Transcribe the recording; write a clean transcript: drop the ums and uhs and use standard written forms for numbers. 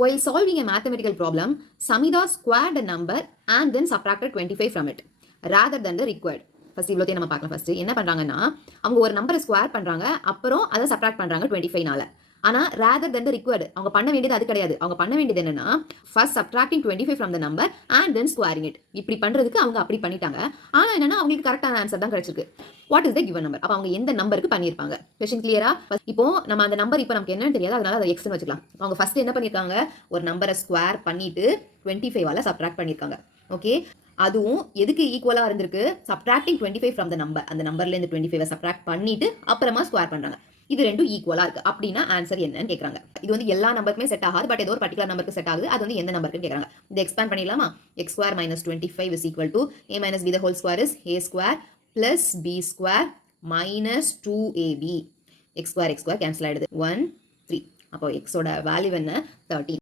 While solving a mathematical problem, Samida squared a number and then subtracted 25 from it rather than the required. First இவ்வளோத்தையும் நம்ம பார்க்கலாம். First என்ன பண்ணுறாங்கன்னா, அவங்க ஒரு நம்பரை ஸ்கொயர் பண்ணுறாங்க, அப்புறம் அதை சப்ராக்ட் பண்ணுறாங்க 25னால. ஆனால் ரேதர் தென் த ரிக்வயர்டு அவங்க பண்ண வேண்டியது அது கிடையாது. அவங்க பண்ண வேண்டியது என்னன்னா, first subtracting 25 from the number and then squaring it. இப்படி பண்ணுறதுக்கு அவங்க அப்படி பண்ணிட்டாங்க. ஆனால் என்னன்னா, அவங்களுக்கு கரெக்டான ஆன்சர் தான் கிடைச்சிருக்கு. What is the given number? அப்போ அவங்க எந்த நம்பருக்கு பண்ணியிருப்பாங்க? கொஸ்டின் கிளியரா? இப்போ நம்ம அந்த நம்பர் இப்போ நமக்கு என்னன்னு தெரியாது, அதனால அதை எக்ஸ்னு வச்சுக்கலாம். அவங்க ஃபர்ஸ்ட் என்ன பண்ணியிருக்காங்க, ஒரு நம்பரை ஸ்கொயர் பண்ணிட்டு 25ஆல சப்ட்ராக்ட் பண்ணியிருக்காங்க. ஓகே, அதுவும் எதுக்கு ஈக்குவலாக இருந்திருக்கு? Subtracting 25 from the number. அந்த நம்பர்லேருந்து 25 சப்ட்ராக்ட் பண்ணிட்டு அப்புறமா ஸ்கொயர் பண்ணுறாங்க. இது ரெண்டும் ஈக்குவலா இருக்கு அப்படின்னா ஆன்சர் என்னன்னு கேட்கறாங்க. இது வந்து எல்லா நம்பருக்குமே செட் ஆகாது, பட் ஏதோ ஒரு பர்டிகுலர் நம்பருக்கு செட் ஆகுது. அது வந்து எந்த நம்பருக்கு கேட்கறாங்க. இதை எக்ஸ்பேண்ட் பண்ணிடலாமா? x square minus 25 is equal to a minus b the whole square is a square plus b square minus 2ab. x square cancel ஆயிடுது. 1 3. அப்போ x ஓட வேல்யூ என்ன? 13.